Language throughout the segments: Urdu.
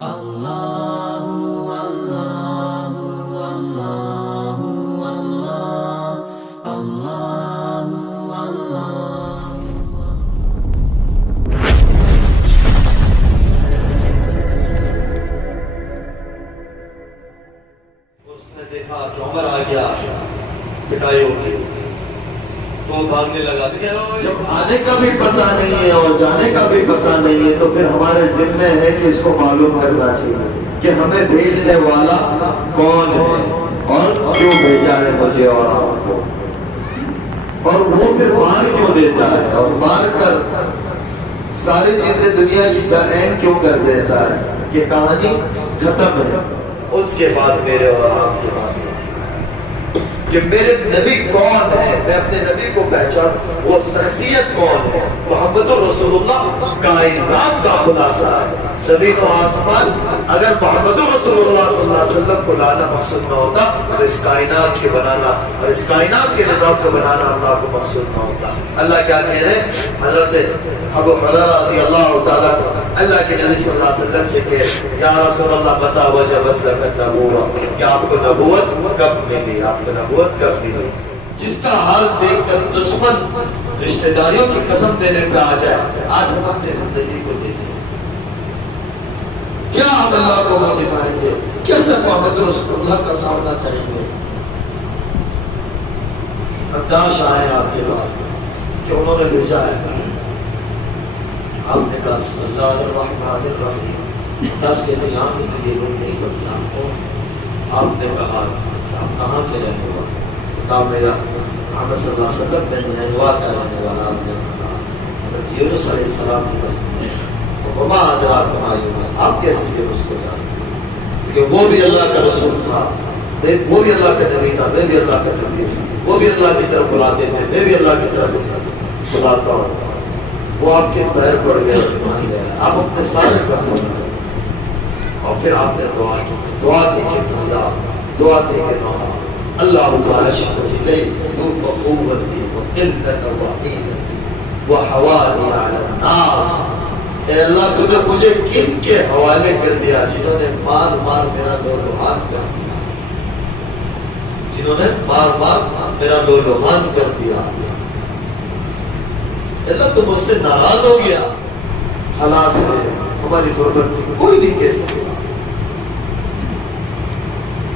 دیکھا کہ عمر آ گیا پٹائی ہو گئی تو بھاگنے لگا. جب آنے کا بھی پتہ نہیں ہے اور جانے کا بھی پتہ نہیں ہے تو پھر ہمارے ذمہ ہے کہ اس کو معلوم کرنا چاہیے کہ ہمیں بھیجنے والا کون ہے اور کیوں بھیجا ہے مجھے اور آپ کو, اور وہ پھر مار کیوں دیتا ہے اور مار کر ساری چیزیں دنیا کی کا عین کیوں کر دیتا ہے. یہ کہانی ختم ہے. اس کے بعد میرے اور آپ کے پاس کہ میرے نبی کون ہے, میں اپنے نبی کو پہچان, وہ شخصیت کون ہے. محمد رسول اللہ کائنات کا خلاصہ ہے. زمین و آسمان اگر محمد رسول اللہ صلی اللہ علیہ وسلم کو لانا مقصود نہ ہوتا تو اس کائنات کے بنانا اور اس کائنات کے نظام کو بنانا اللہ کو مقصود نہ ہوتا. اللہ کیا کہہ رہے ہیں, حضرت ابو ہریرہ رضی اللہ تعالیٰ اللہ کے نبی صلی اللہ علیہ وسلم سے کہ یا رسول اللہ متی وجبت لک النبوۃ, کہ آپ کو نبوت کب ملی, آپ کو نبوت کب ملی. جس کا حال دیکھ کر دشمن رشتہ داریوں کی قسم دینے پہ آ جائے. آج ہم اپنی زندگی کو دیکھیں, کیا ہم اللہ کو وہ دکھائیں گے, کیسے محمد رسول اللہ کا سامنا کریں گے. اداش آئے آپ کے پاس کہ انہوں نے بھیجا ہے, آپ نے کہا بسم اللہ الرحمن الرحیم. اداش کہتے یہاں سے تو یہ لوگ نہیں بنتے آپ کو. آپ نے کہا کہ آپ کہاں کے رہنے والے, کہا میرا محمد صلی اللہ علیہ وسلم میں نینوا کا رہنے والا. آپ نے کہا حضرت یونس علیہ السلام کی بستی ہے. وما ادراک ما یونس, آپ کیسے یہ اس کو جانتے, کیونکہ وہ بھی اللہ کا رسول تھا, وہ بھی اللہ کا نبی تھا, میں بھی اللہ کا نبی تھا, وہ بھی اللہ کی طرف بلاتے تھے, میں بھی اللہ کی طرف بلاتا ہوں. وہ آپ کے پیر پڑ گئے, مان گئے, آپ اپنے سارے کام کریں. اور پھر آپ نے دعا کی, دعا دی کہ خدا, دعا دی کہ مولا اللہ اشکو الیک قوتی وقلت وحیلتی وحوالی علی الناس. اے اللہ تو نے مجھے کن کے حوالے کر دیا جنہوں نے مار مار میرا لولوہان کر دیا, جنہوں نے مار مار میرا لولوہان کر دیا. اللہ تو مجھ سے ناراض ہو گیا. حالات ہے ہماری غربت تھی, کوئی نہیں کہہ سکتا.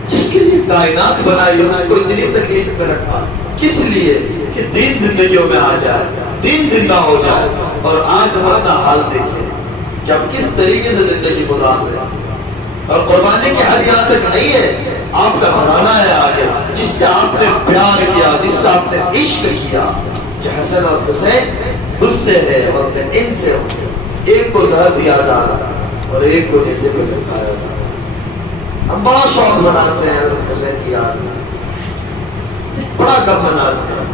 جس کے لیے کائنات بنائی اس کو اتنی تکلیف میں رکھا, کس لیے کہ دین زندگیوں میں آ جائے, دین زندہ ہو جائے. اور آج ہم اپنا حال دیکھیں کہ ہم کس طریقے سے زندگی گزار رہے ہیں. اور قربانی کی حد یہاں تک نہیں ہے, آپ کا گھرانہ ہے آگے جس سے آپ نے پیار کیا, جس سے آپ نے عشق کیا. کہ حسن اور حسین اس سے ہے اور ان سے ہوں. ایک کو زہر دیا جانا اور ایک کو جیسے کو لٹکایا جانا. ہم بڑا شوق مناتے ہیں حضرت حسین کی یاد میں, بڑا کم مناتے ہیں.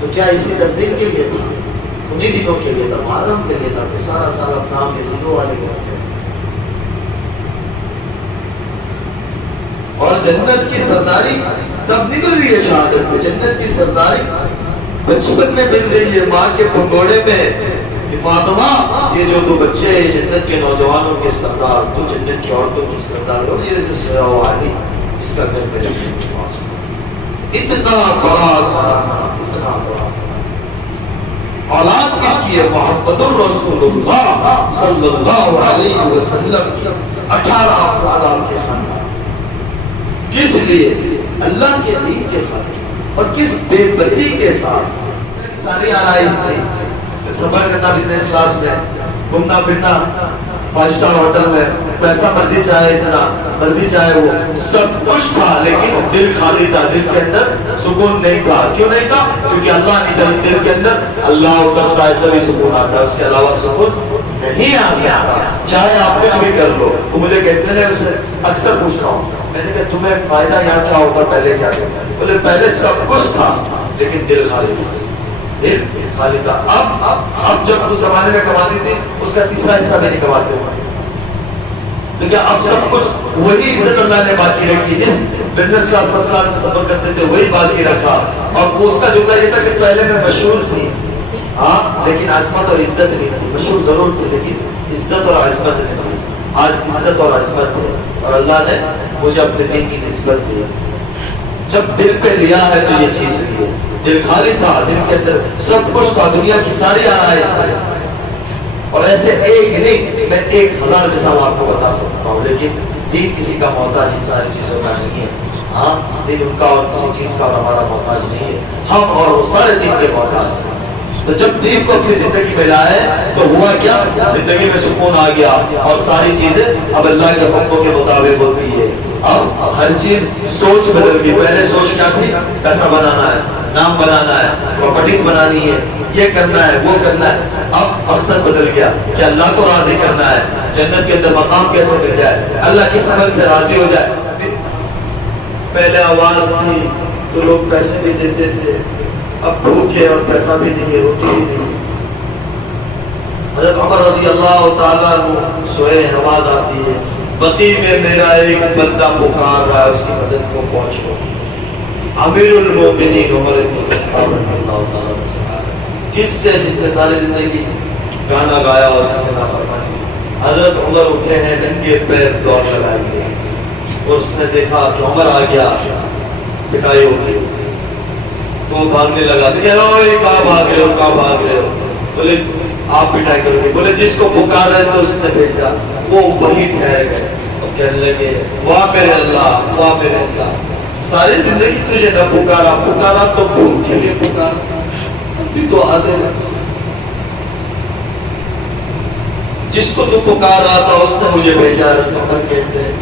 تو کیا اسی 10 دن کے لیے تھا, انہیں دنوں کے لیے تھا, محرم کے لیے تھا, کہ سارا سال اب کام یزیدوں والے کرتے ہیں. اور جنت کی سرداری تب نکل رہی ہے شہادت میں. جنت کی سرداری بچپن میں مل رہی ہے ماں کے پھنگوڑے میں کہ فاطمہ یہ جو دو بچے ہیں جنت کے نوجوانوں کے سردار, تو جنت کی عورتوں کی سردار, اور یہ جو سویا ہوا علی اس کا گھر میرے پاس. اتنا بڑا گھرانہ, اتنا بڑا اولاد کس کی ہے, محمد الرسول اللہ صلی اللہ علیہ وسلم کی 18 افراد کے خاندان. کس لیے, اللہ کے دین کے خاطر. اور کس بے بسی کے ساتھ. ساری آرائش تھی, سفر کرنا بزنس کلاس میں, گھومنا پھرنا 5 اسٹار ہوٹل میں, پیسہ مرضی چاہے اتنا مرضی چاہے وہ, سب کچھ تھا لیکن دل خالی تھا. دل کے اندر سکون نہیں تھا. کیوں نہیں تھا؟ کیونکہ اللہ کی دل کے اندر اللہ اترتا ہے تبھی سکون آتا ہے, اس کے علاوہ سکون نہیں آ سکتا. چاہے آپ کچھ بھی کر لو. وہ مجھے کہتے ہیں, اسے اکثر پوچھتا ہوں, میں نے کہا تمہیں فائدہ یہاں کیا ہوتا, پہلے کیا کرتا. بولے پہلے سب کچھ تھا لیکن دل خالی تھا, دل خالی تھا. اب جب اس زمانے میں کماتی تھی اس کا تیسرا حصہ بھی نہیں کماتے ہوئے, کیونکہ اب سب کچھ وہی عزت اللہ نے باقی رکھی. جس بزنس کلاس فرسٹ کلاس میں سفر کرتے تھے وہی باقی رکھا. اور اس کا جملہ یہ تھا کہ پہلے میں مشہور تھی, ہاں لیکن عصمت اور عزت نہیں تھی. مشہور ضرور تھی لیکن عزت اور عصمت نہیں تھی. آج عزت اور عظمت ہے، اور اللہ نے مجھے اپنے دین کی نسبت دی۔ جب دل پہ لیا ہے تو یہ چیز ہوئی ہے۔ دل خالی تھا، دل کے اندر سب کچھ تھا، دنیا کی ساری آرائش ہے، اور ایسے ایک نہیں، میں 1000 مثال آپ کو بتا سکتا ہوں، لیکن دین کسی کا محتاج ان ساری چیزوں کا نہیں ہے۔ ہاں، دین ان کا اور کسی چیز کا اور ہمارا محتاج نہیں ہے، ہم اور وہ سارے دین کے محتاج ہیں۔ تو جب دین کو اپنی زندگی میں لائے تو ہوا کیا؟ زندگی میں سکون آ گیا، اور ساری چیزیں اب اللہ کے حکموں کے مطابق ہوتی ہے۔ اب ہر چیز سوچ بدل گئی۔ پہلے سوچ کیا تھی؟ پیسہ بنانا ہے، نام بنانا ہے، پراپرٹیز بنانی ہے، یہ کرنا ہے، وہ کرنا ہے۔ اب مقصد بدل گیا کہ اللہ کو راضی کرنا ہے، جنت کے اندر مقام کیسے مل جائے، اللہ کس عمل سے راضی ہو جائے۔ پہلے آواز تھی تو لوگ پیسے بھی دیتے تھے، اب بھوکے اور پیسہ بھی نہیں ہے، روٹی بھی نہیں۔ حضرت عمر رضی اللہ تعالیٰ عنہ سوئے، نماز آتی ہے، بقی میں میرا ایک بندہ پکار رہا ہے، اس کی مدد کو پہنچو۔ امیر المومنین عمر بن الخطاب رضی اللہ تعالیٰ عنہ سے کہا، کس سے؟ جس نے ساری زندگی گانا گایا اور جس نے نافرمانی کی۔ حضرت عمر اٹھے ہیں، ننگے پیر دوڑ لگائے گئے، اور اس نے دیکھا کہ عمر آ گیا، پٹائی ہو گئی، تو وہ بھاگنے لگا، کہاں بھاگ رہے ہو، کہاں بھاگ رہے ہو؟ بولے آپ پٹائی کرو گے؟ بولے جس کو پکارا ہے تو اس نے بھیجا، وہ وہی ٹھہر گئے اور کہنے لگے واہ میرے اللہ، واہ میرے اللہ، ساری زندگی تجھے نہ پکارا، پکارا تو بھوک کے لیے پکارا، ابھی تو حاضر ہے۔ جس کو تو پکار رہا تھا اس نے مجھے بھیجا۔ عمر کہتے ہیں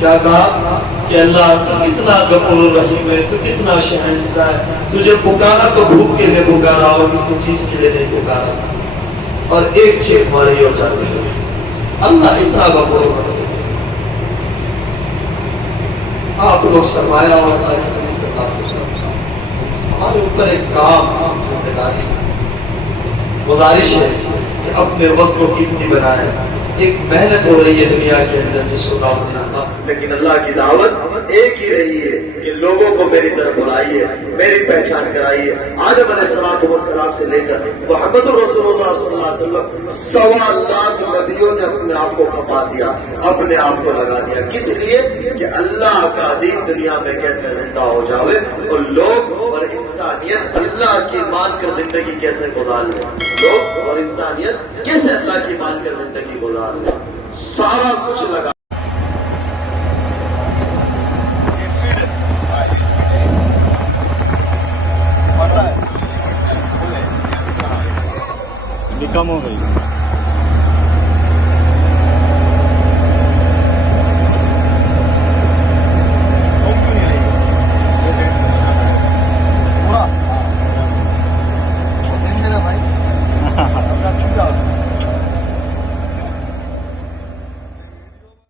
کیا کہا کہ اللہ تو کتنا غفور الرحیم ہے، تو کتنا شہنشاہ ہے، تجھے پکارا تو بھوک کے لیے پکارا اور کسی چیز کے لیے نہیں پکارا، اور ایک چیخ ماری اور جانے لگی۔ اللہ اتنا غفور الرحیم۔ آپ لوگ سرمایہ اور اللہ کی نبی صلی اللہ علیہ وسلم، ہمارے اوپر ایک کام ذمہ داری گزارش ہے کہ اپنے وقت کو قیمتی بنائیں۔ ایک محنت ہو رہی ہے دنیا کے اندر جس کو دعوت دینا، لیکن اللہ کی دعوت ایک ہی رہی ہے کہ لوگوں کو میری طرف بلائیے، میری پہچان کرائیے۔ آدم علیہ السلام سے لے کر محمد رسول اللہ صلی اللہ علیہ وسلم 1.25 لاکھ نبیوں نے اپنے آپ کو کھپا دیا، اپنے آپ کو لگا دیا، کس لیے؟ کہ اللہ کا دین دنیا میں کیسے زندہ ہو جاوے، اور لوگ اور انسانیت اللہ کی مان کر زندگی کیسے گزار لے، لوگ اور انسانیت کیسے اللہ کی مان کر زندگی گزار لے، سارا کچھ لگا۔ کم ہو گئی۔